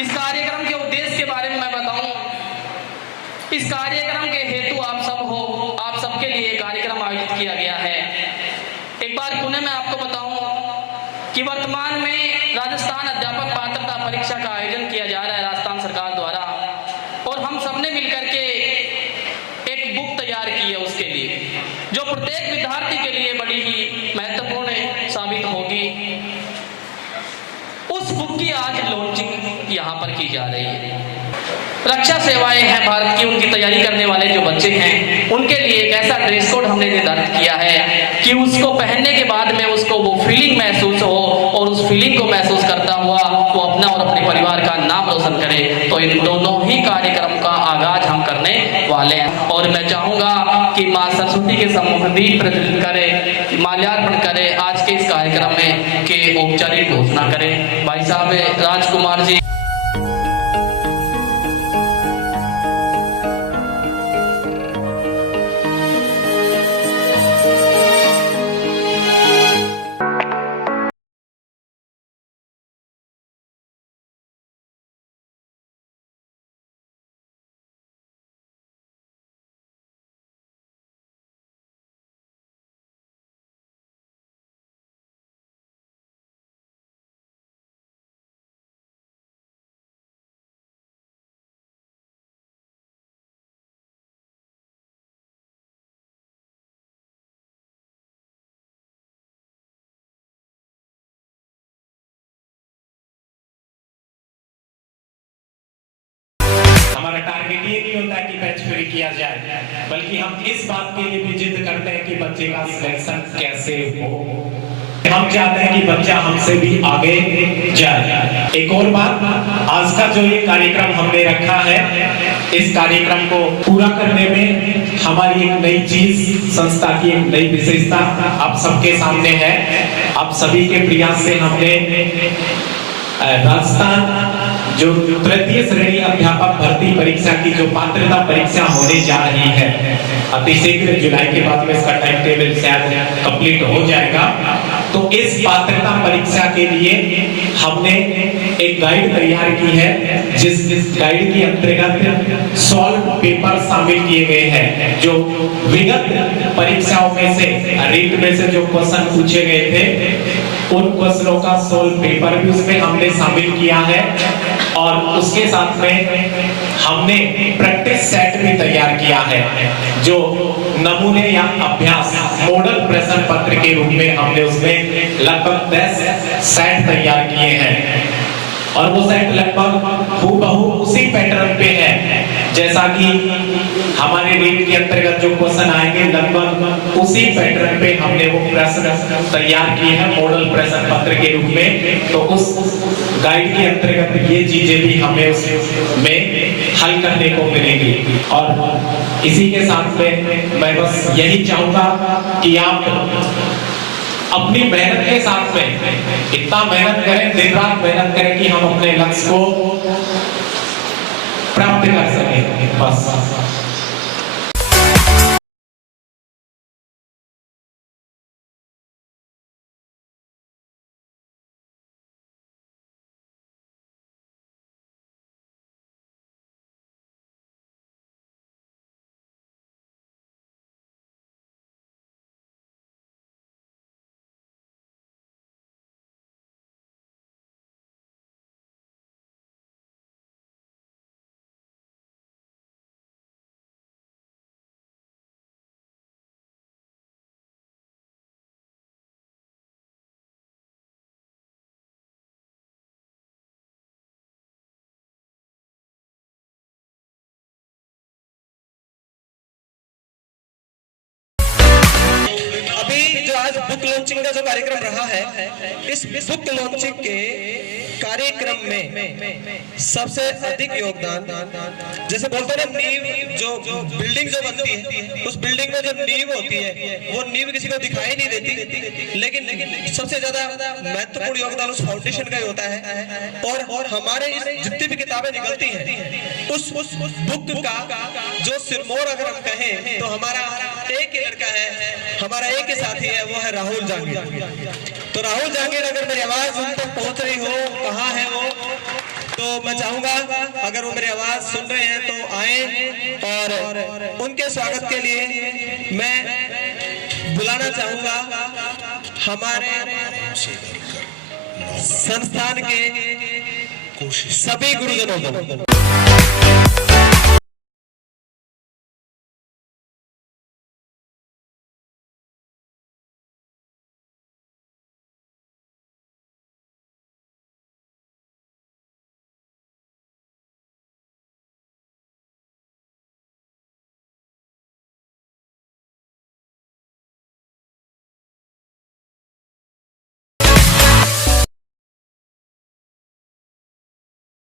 इस कार्यक्रम के उद्देश्य के बारे में मैं बताऊं। इस कार्यक्रम के हेतु आप सब हो, आप सबके लिए कार्यक्रम आयोजित किया गया है। एक बार पुनः मैं आपको बताऊं कि वर्तमान में राजस्थान अध्यापक पात्रता परीक्षा का आयोजन किया जा रहा है राजस्थान सरकार द्वारा, और हम सबने मिलकर के एक बुक तैयार की है उसके लिए, जो प्रत्येक विद्यार्थी के लिए बड़ी ही महत्वपूर्ण साबित होगी। उस बुक की आज लॉन्चिंग यहाँ पर की जा रही है। रक्षा सेवाएं हैं भारत की, उनकी तैयारी करने वाले जो बच्चे हैं उनके लिए एक ऐसा ड्रेस कोड हमने निर्धारित किया है कि उसको पहनने के बाद में उसको वो फीलिंग महसूस हो, और उस फीलिंग को महसूस करता हुआ वो अपना और अपने परिवार का नाम रोशन करे। तो इन दोनों ही कार्यक्रम का आगाज हम करने वाले हैं, और मैं चाहूंगा कि माँ सरस्वती के सम्मुख दीप प्रज्वलित करे, माल्यार्पण करे, आज के इस कार्यक्रम में के औपचारिक घोषणा करे। भाई साहब राजकुमार जी। हमारा टारगेट ये नहीं होता कि बैच फ्री किया जाए, बल्कि हम इस बात के लिए भी जिद करते हैं कि बच्चे का सिलेक्शन कैसे हो। हम चाहते हैं कि बच्चा हमसे भी आगे जाए। एक और बात, आज का जो ये कार्यक्रम हमने रखा है, इस कार्यक्रम को पूरा करने में हमारी एक नई चीज, संस्था की एक नई विशेषता आप सबके सामने है। आप सभी के प्रयास से हमने राजस्थान जो तृतीय श्रेणी अध्यापक भर्ती परीक्षा की जो पात्रता परीक्षा होने जा रही है, अतिशीघ्र जुलाई के बाद में इसका टाइम टेबल शायद कंप्लीट हो जाएगा। तो इस पात्रता परीक्षा के लिए हमने एक गाइड तैयार की है, जिस गाइड के अंतर्गत सॉल्व पेपर शामिल किए गए हैं। जो विगत परीक्षाओं में से, रीट में से जो क्वेश्चन पूछे गए थे, उन क्वेश्चनों का सॉल्व पेपर भी उसमें हमने शामिल किया है, और उसके साथ में हमने प्रैक्टिस सेट भी तैयार किया है, जो नमूने या अभ्यास मॉडल प्रश्न पत्र के रूप में हमने उसमें लगभग 10 सेट तैयार किए हैं। और वो सेट लगभग हूबहू उसी पैटर्न पे है जैसा कि हमारे रीट के अंतर्गत जो क्वेश्चन आएंगे, लगभग उसी पैटर्न पे हमने वो प्रश्न तैयार किए हैं मॉडल प्रश्न पत्र के रूप में। तो उस गाइड के अंतर्गत ये चीजें भी हमें उसमें हल करने को मिलेंगी। और इसी के साथ में मैं बस यही चाहूंगा कि आप अपनी मेहनत के साथ में इतना मेहनत करें, दिन रात मेहनत करें कि हम अपने लक्ष्य को प्राप्त कर सकें। बस बुक लॉन्चिंग का जो कार्यक्रम रहा है, इस बुक लॉन्चिंग के कार्यक्रम में सबसे अधिक योगदान, जैसे बोलते हैं ना, नींव जो बिल्डिंग जो बनती है, उस बिल्डिंग में जो नींव होती है वो नींव किसी को दिखाई नहीं देती, लेकिन सबसे ज्यादा महत्वपूर्ण योगदान उस फाउंडेशन का ही होता है। और हमारे जितनी भी किताबें निकलती हैं, उस बुक का जो सिरमौर अगर हम कहें तो हमारा एक ही लड़का है, हमारा एक ही साथी है, वो है राहुल जांगीर। तो राहुल जांगीर, अगर मेरी आवाज उन तक पहुंच रही हो, कहाँ है वो, तो मैं चाहूंगा अगर वो मेरी आवाज सुन रहे हैं तो आए, और उनके स्वागत के लिए मैं बुलाना चाहूंगा हमारे संस्थान के सभी गुरुजनों को।